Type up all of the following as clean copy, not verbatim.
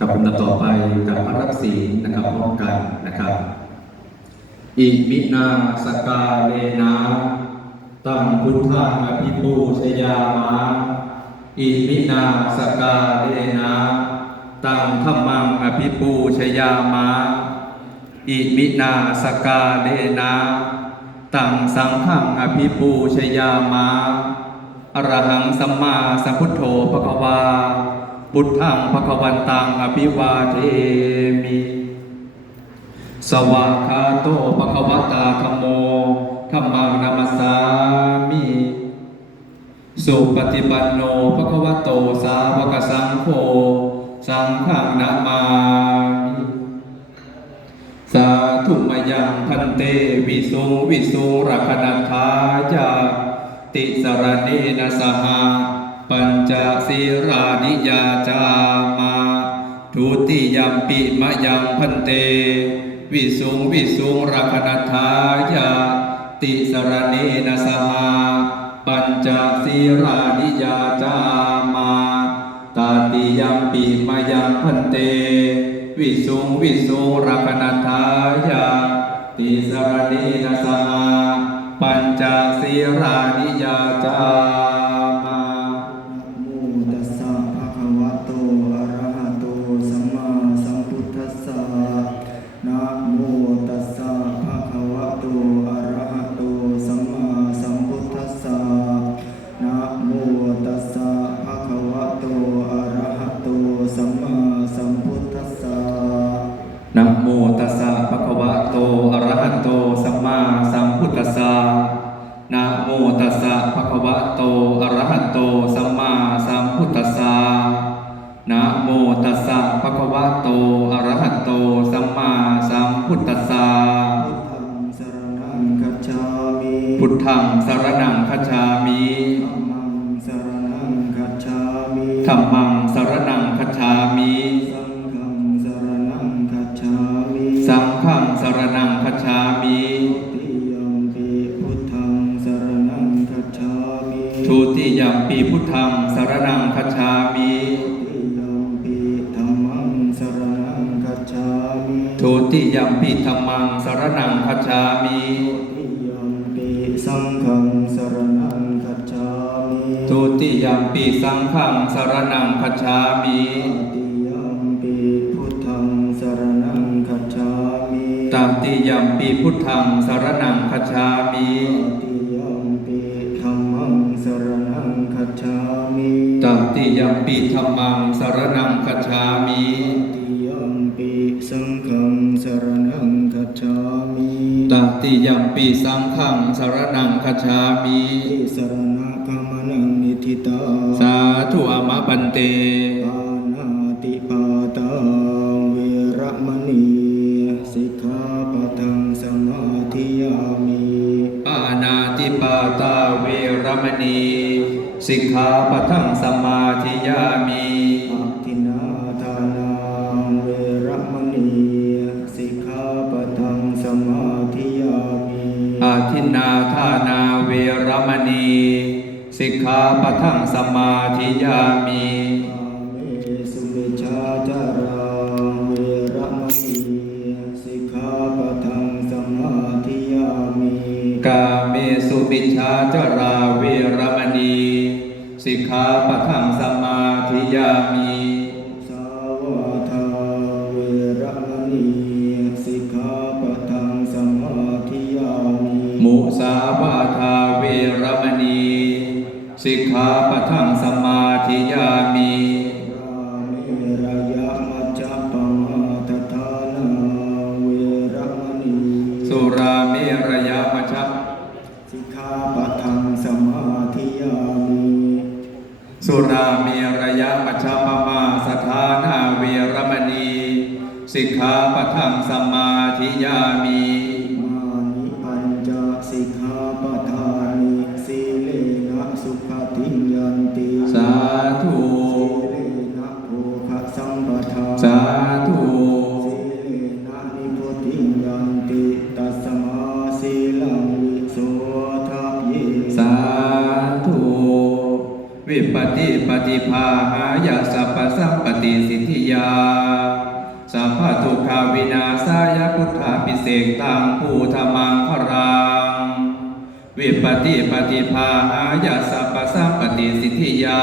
กับลำดับต่อไปกับพระรับศีลนะครับพร้อมกันนะครับอิมินาสกาเลนะตังพุทธังอภิปูชยามะอิมินาสกาเลนะตังธัมมังอภิปูชยามะอิมินาสกาเลนะตังสังฆังอภิปูชยามะอรหังสัมมาสัมพุทโธภควาพุทธังภควันตังอภิวาเทมิสวากขาโตภควตาธัมโมธัมมังนัมสสามิสุปฏิปันโนภควโตสาวกสังโฆสังฆังนะมามิสาธุมยังพันเตวิสุงรักนัทธายาติสรเนนะสหาปัญจศีรานิยาจามาทุติยัมปิมะยังพันเตวิสุงรักนัทธายาติสรเนนะสหาปัญจศีรานิยาจามาตาติยัมปิมะยังพันเตวิสุงรักนัทธายาติสรเนนะสหาปัญจศีรานิยาจามานะโมตัสสะภะคะวะโตอะระหะโตสัมมาสัมพุทธัสสะนะโมตัสสะภะคะวะโตอะระหะโตสัมมาสัมพุทธัสสะนะโมตัสสะภะคะวะโตอะระหะโตสัมมาสัมพุทธัสสะพุทธังสรณังคัจฉามิธัมมังสรณังคัจฉามิสังฆังสรณังคัจฉามิทุติยัมปิพุทธังสรณังคัจฉามิทุติยัมปิธัมมังสรณังคัจฉามิสังฆังสรณังคัจฉามิทุติยัมปิสังฆังสรณังคัจฉามิตติยัมปิพุทธังสรณังคัจฉามิตติยัมปิธัมมังสรณังคัจฉามิตติยัมปิสังฆังสรณังคัจฉามิสรณะกัมมนังนิธิตาสาธุอามะปันเตปานาติปาตาเวรมณีสิกขาปะทังสมาธิยามิปานาติปาตาเวรมณีสิกขาปะทังสมาธิยามิอัตถินาทานาเวรมณีสิกขาปะทังสมาธิยามิอาทินนาทานาเวรมณีสิกขาปะทังสมาธิยามิสุมิชาจาราเวรมณีสิกขาปะทังสมาธิยามิกาเมสุมิชาจาราเวรมณีสิกขาปะทังสมาธิยามิสาวาทาเวรมณีสิกขาปะทังสมาธิยามิมุสาวาทาเวรมณีสิกขาปะทังสมาธิยามิราเมรยะมัจจปมาทฐานาเวรมณีสุราเมรยะมัจจสิกขาปะทังสมาธิยามิสุราเมรยะมัจจปมาสถานาเวรมณีสิกขาปะทังสมาธิยามิมานิปัญจสิกขาปะทานิสีเลนะสุขติยันติสาธุสีเลนะโภคสัมปทาสาธุสีเลนะนิพุติยันติตัสมาสีลังวิโสทะเยสาธุวิปติปฏิภาหายาสัพพสัมปติสิทธิยา พทุกขาวินาศายพุทธาภิเศกตังภูธมังครังวิปติปฏิภาหายาสัพพสัมปติสิทธิยา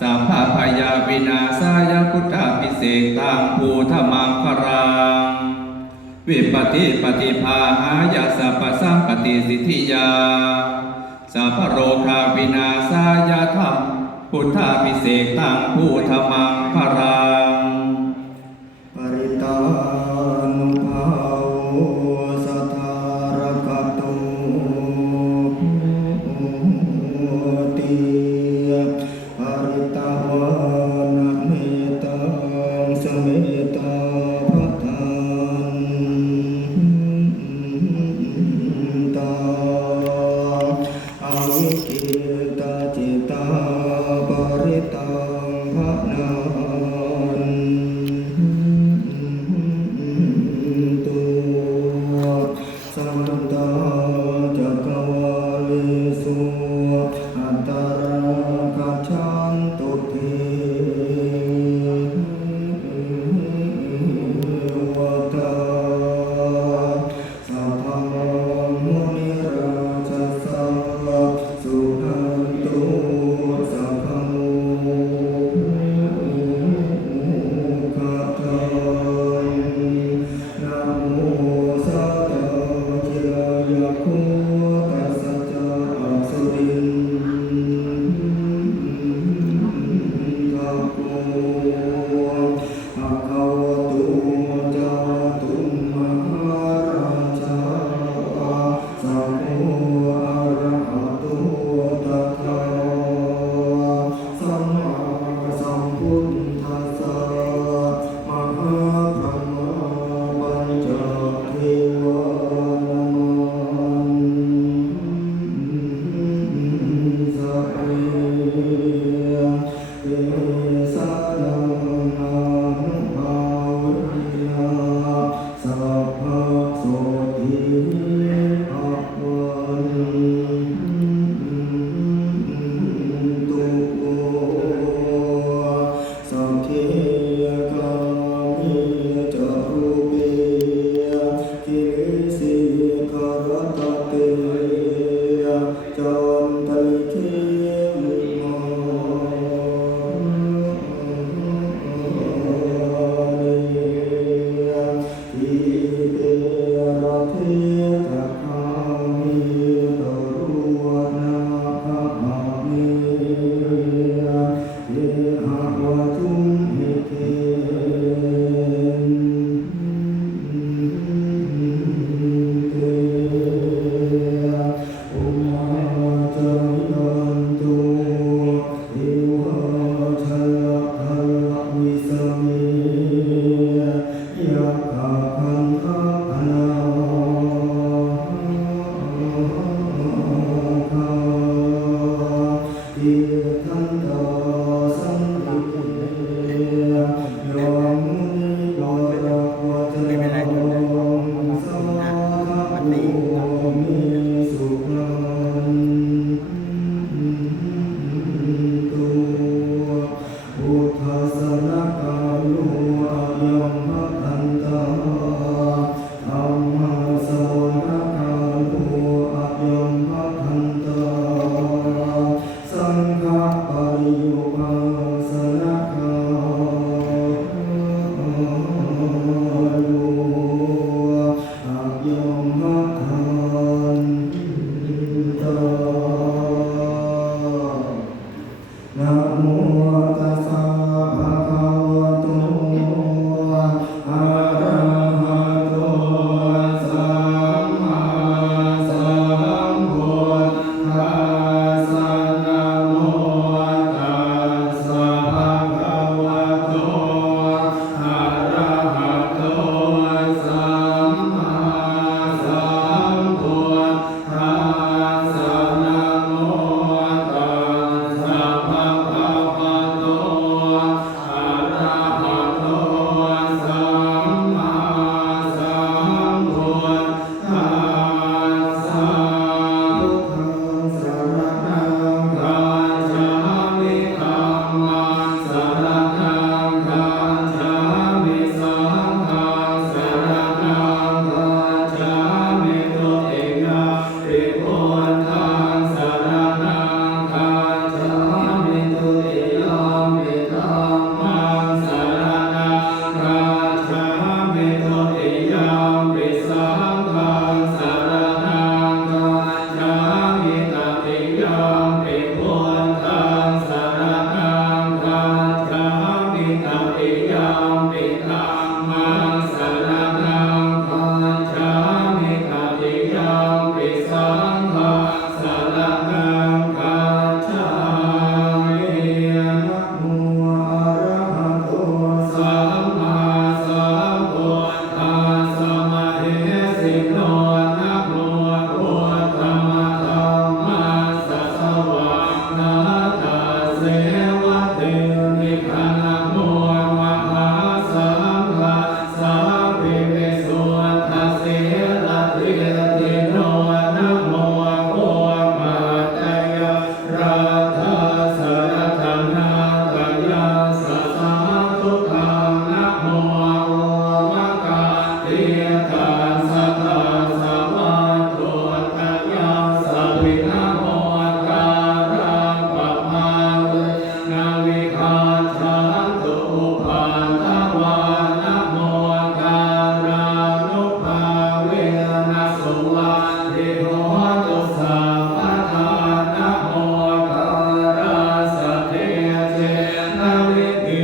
สัพพพยาวินาศายพุทธาภิเศกตังภูธมังครังวิปติปฏิภาหายาสัพพสัมปติสิทธิยาสัพพโรคาวินาศายธรรมพุทธาภิเศกตังภูธมังครัง ปริตานุภาโวสัทธารกตุติปริตาวานะเมตังสเมตาภัทธันตาอาวิกิตาจิตาปริตังภะนันตุสัมตาจักวาลิสุอัตตากัจฉันตุเทวตาสัพพะมุนิราชสัพพะสุขันตุสัพพะโมขะทังนะโมสัตตะจิรายะโคตัสสะจาอัสสุรินทะโกอะคะวะโตจาตุมหาราชาสัพโพอะระหะโตตัสสะสัมมาสัมพุทธัสสะมหาพรหมาปัญจเทวานัมสัพเพเตสะนังนานุภาเวนะสัพพะโสติภวันตุโกสัพเพกามิจารุเปกิริสิขารตเตจันทลิเขมิมาทิเตระเทตะคามิตรุวนาคหามิเยหะวะทุมหิเตอุมาจายันตุเทวาชลภลวิสเมยะคาคันทะพนาคาติทันตาสันติโยมุนิวาระวะจนะโมสาธาโมมิสุขันตุพุทธัสสะนะกาโลอะยัมภะคันตาธัมมาสวนะกาโลอะยัมภะคันตาสังฆะปริโยปัสสนะกาโลอะยัมภะคันตา นะโมตัสสะภะคะวะ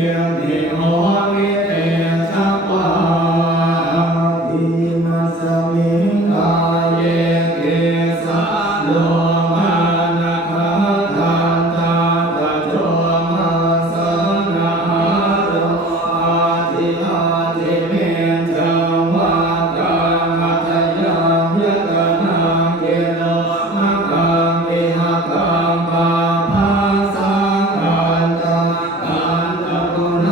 นิโอวิเตชัพพาอิมัสสมิงกายเยเกสะโลมานะคาทันตาตะโจมาสังนาโรอาทิอาทิเมนจังวัดกังอัตยังยะกะนังเกโลมะกังวิหะกังปาภาสังกันตะกันตะกุณา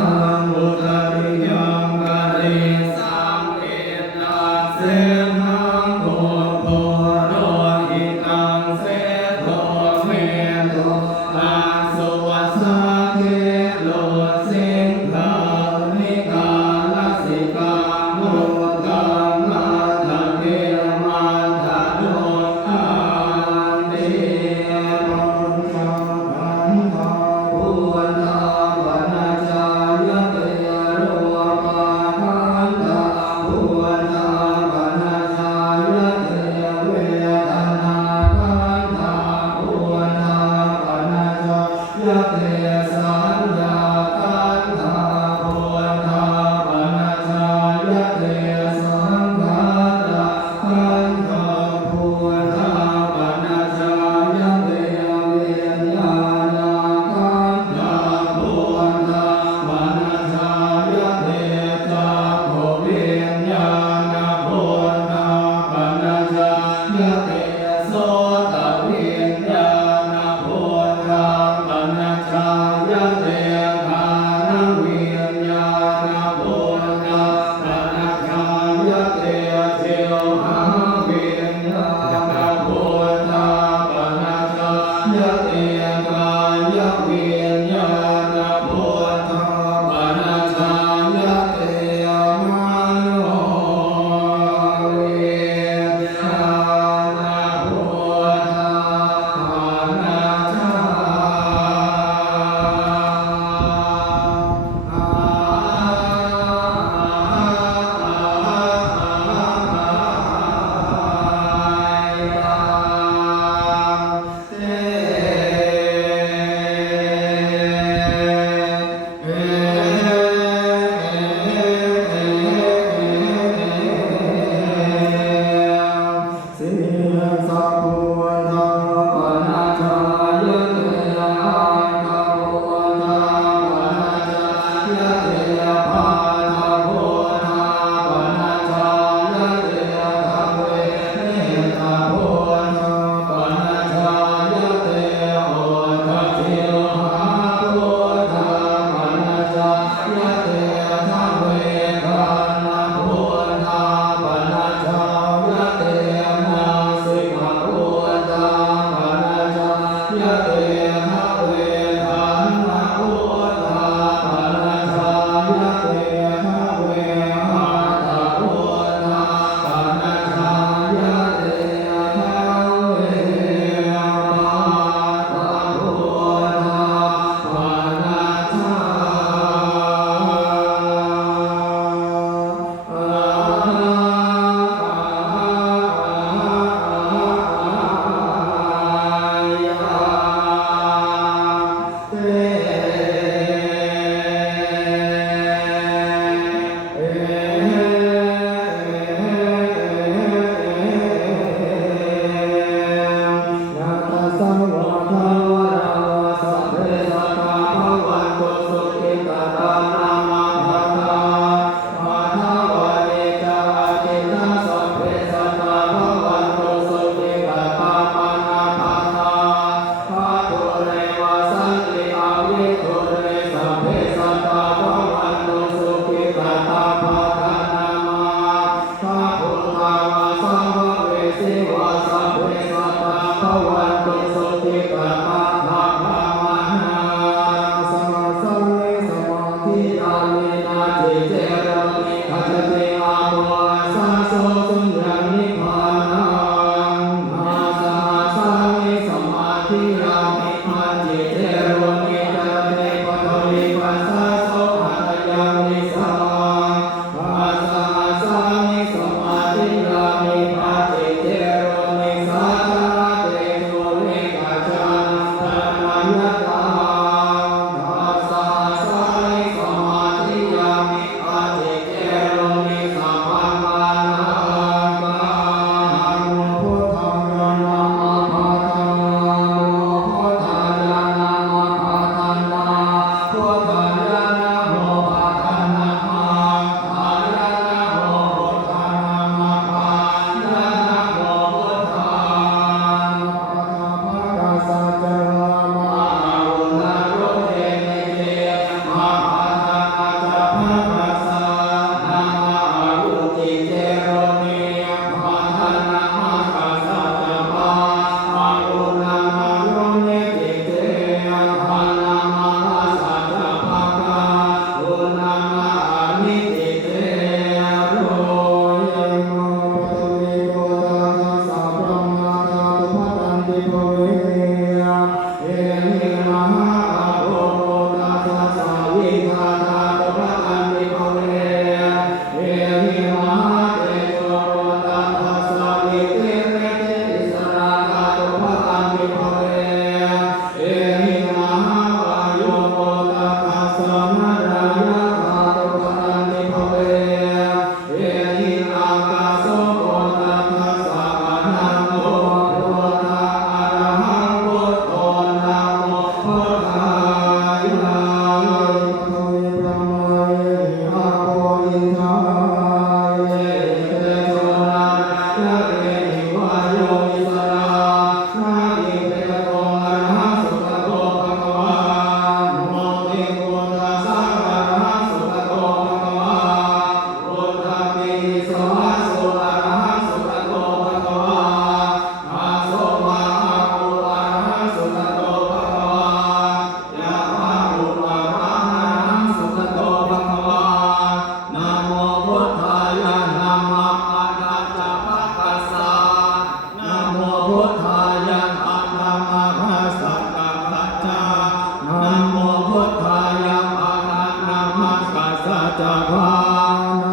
จภา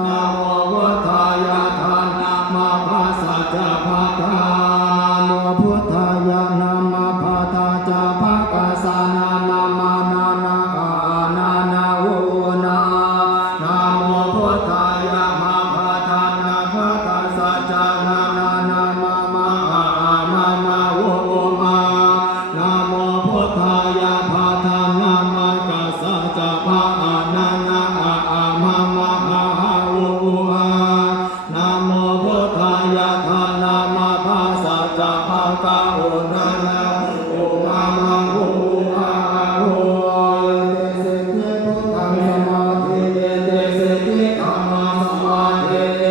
นะโมพุทธายะธานะมาภาสัจภาทานะโมพุทธายะนะมาภาตาจภากัสสะนะมามานานาอานานาโวนานะโมพุทธายะมาภาทานะภากัสสะจานานานามามาอามามาโวมานะโมพุทธายะภาทานะมากัสสะจภาอานานาอามามาอาโวมานะโมพุทธายะธานะมาภาสัจภาคาโอนานาโอมามาโออาโอเตสิทิพุทธังสมาธิเตสิทิธัมมังสมาธิเต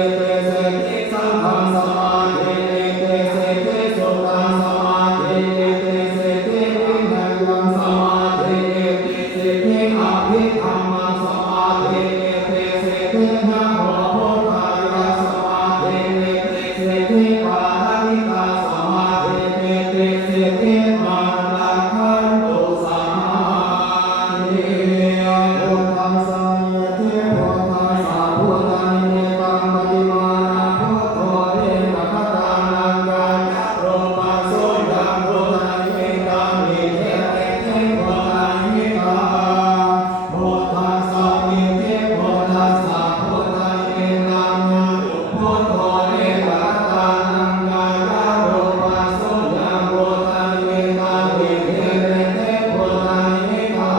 สิทิสังฆังสมาธิเตสิทิสุตังสมาธิเตสิทิวินัยยังสมาธิเตสิทิอภิธรรมังสมาธิเตสิทินะโมพุทธายะสมาธิเตสิทิปารามิตาสมาธิเตสิทิมานังคันตุสมาธิพุทธัสสะเยเทพุทธัสสะพุทธังเนตังปฏิมานะพุทโธเอนะคตานังกายโรมาโสยังพุทธังเอตังเอเทเทพุทธังเอตังพุทธัสสะเอเทพุทธัสสะพุทธังเอตังพุทโธเอนะคตานังกายโรมาโสยังพุทธังเอตังเอเทเทพุทธังเอตั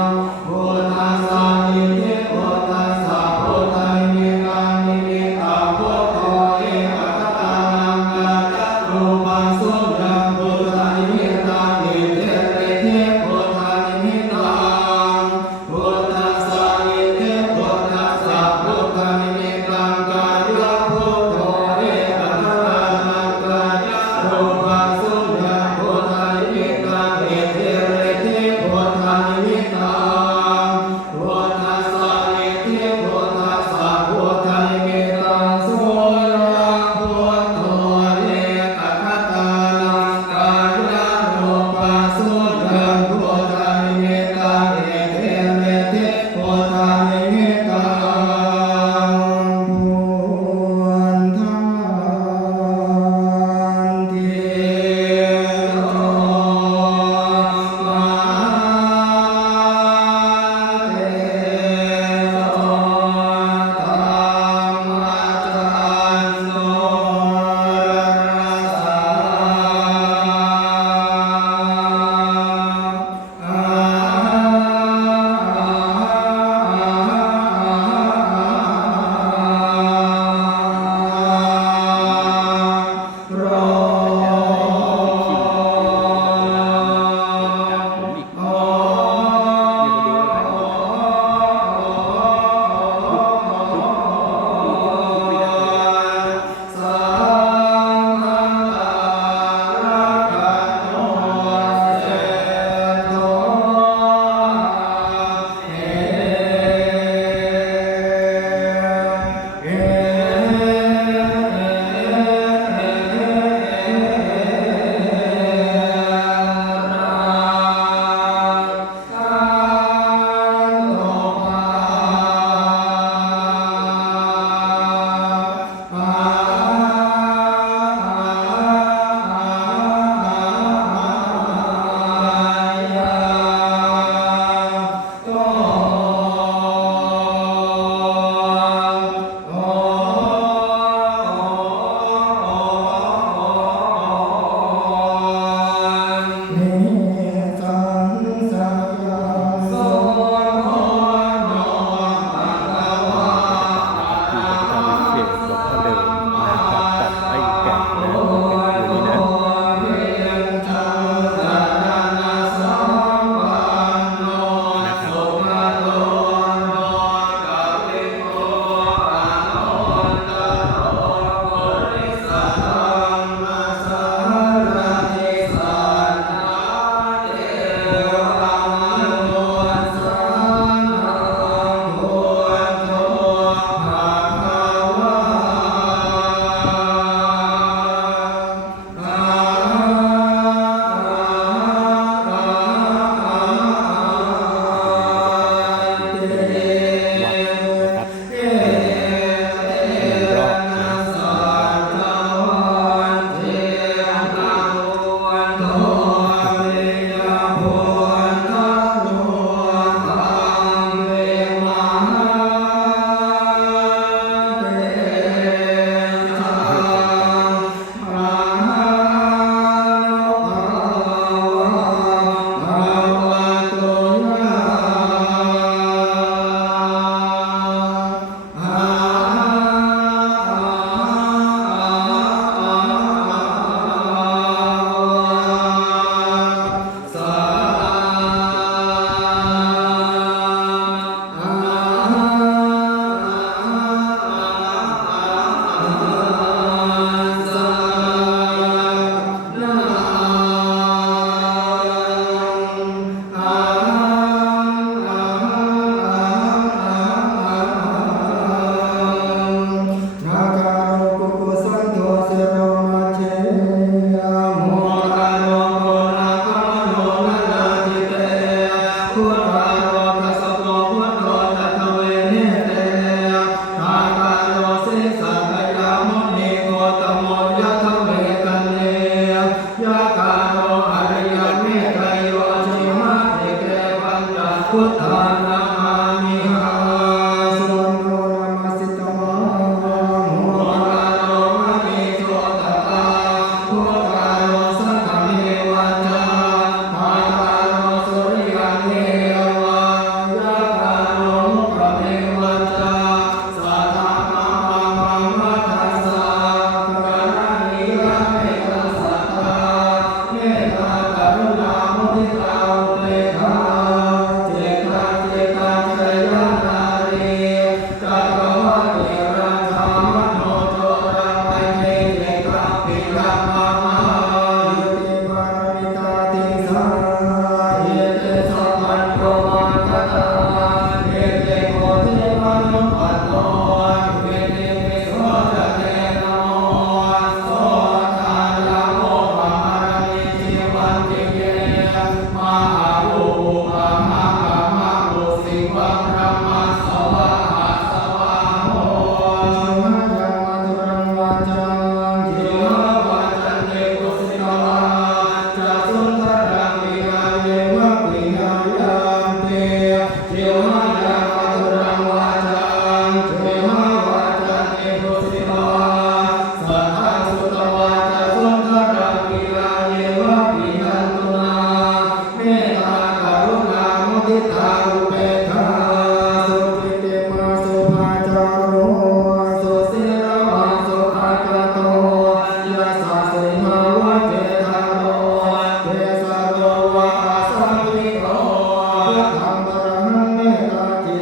งพุทธัสสะเอเทพุทธัสสะพุทธังเอตังเอตังพุทโธเอนะคตานังกายโรมาโสยังพุทธังเอตังเอเทเทพุทธังเอตังพุทธัสสะเอเทพุทธัสสะพุทธังเอตังกายพุทโธเอนะคตานังกายโรมาโสยังพุทธังเอตังเอเทเทพุทธังเอตังพุทธัสสะเอเทพุทธัสสะพุทธังเอตังโสยังพุทโธเอนะคตานังกายโรมาโสยังพุทธังเอตังเอเทเทพุทธังเอตังพุทธันติโตมาเตโตธัมมาจันโนรสาอา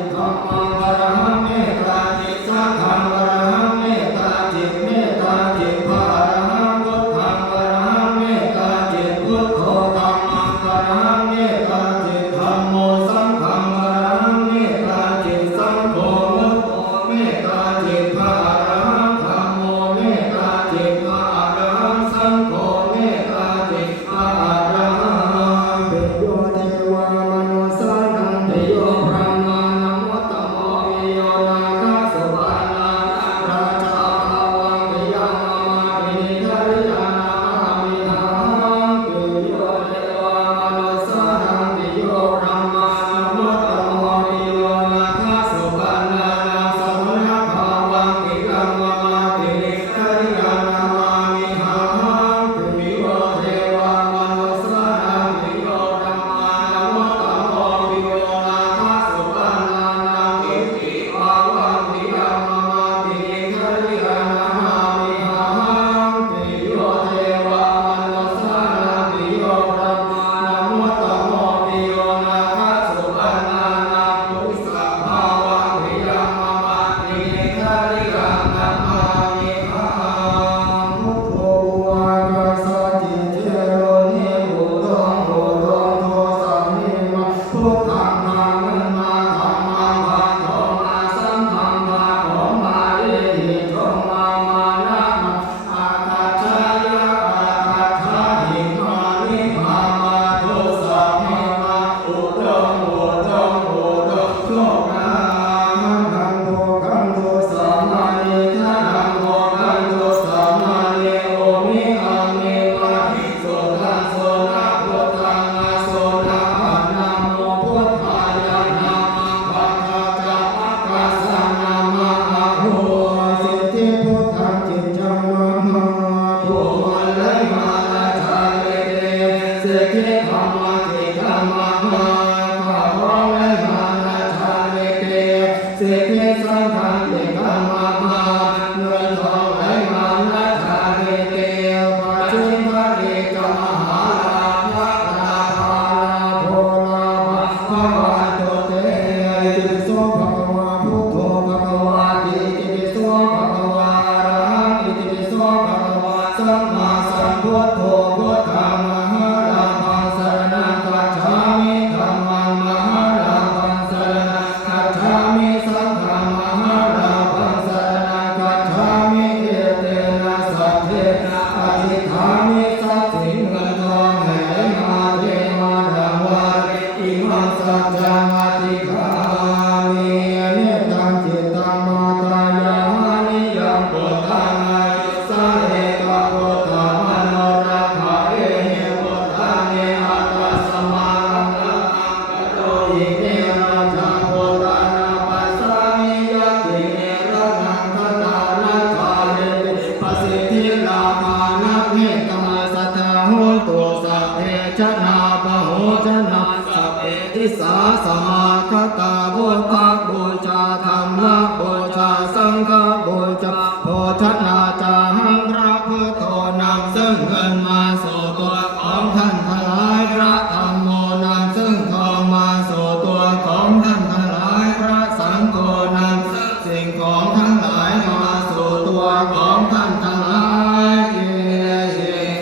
ตธัมมังวรหังเมตตาจิตสังฆังวรหังเมตตาจิตเมตตาจิตพระอรหังพุทธังวรหังเมตตาจิตพุทโธธัมมังวรหังเมตตาจิตธัมโมสังฆังวรหังเมตตาจิตสังโฆมุตโตเมตตาจิตพระอรหังธัมโมเมตตาจิตพระอรหังสังโฆเมตตาจิตพระอรหังเปโยเทวามนุสานังเปโยพระมานังวัตตโมวิโยนาคสุวรรณาราชาภาวังเปยังมามาปินิทาริยานามามิหังเปโยเทวามนุสานังเปโยพระมานังวัตตโมวิโยนาคสุวรรณานาสมุนภาวังเปยังมามาปินิทาริยานามามิหังเปโยเทวามนุสานังเปโยพระมานังวัตตโมวิโยนาคสุวรรณานาอิติภาวังเปยังมามาปินิทาริยานามามิหังเปโยเทวามนุสานังเปโยพระมานังวัตตโมวิโยนาคสุวรรณานาปุริสภาวังเปยังมามาปินิทาริยานามามิหังพุทโธวาสสจิเจโรนิพุทธังพุทธังโทสัมมิมาพุทธังนามัมมาธัมมังภาโทมาสังฆังภาโทมาเอหิโทมามานะมาอาคาชายะอาคาชาหิมานิมามาโทสัมมิมาอุดมอุดมอุดมโชคนาคังโทคังโทสัมมานิทานังโทคังโทสัมมานิโอมิอังเมวะหิโสทังโสนะพุทธังอาโสนะอะนะโมพุทธายะนะมังปัฏฐาจามัคคะสะนะมะอะโหสิทธิพุทธังจิตจังมะมะภูมันไหลมาละชาเลเดสิทธิธรรมะจิตธัมมะมะข้าพร้อมไหลมาละชาเลเดสิทธิสังฆังจิตธัมมะ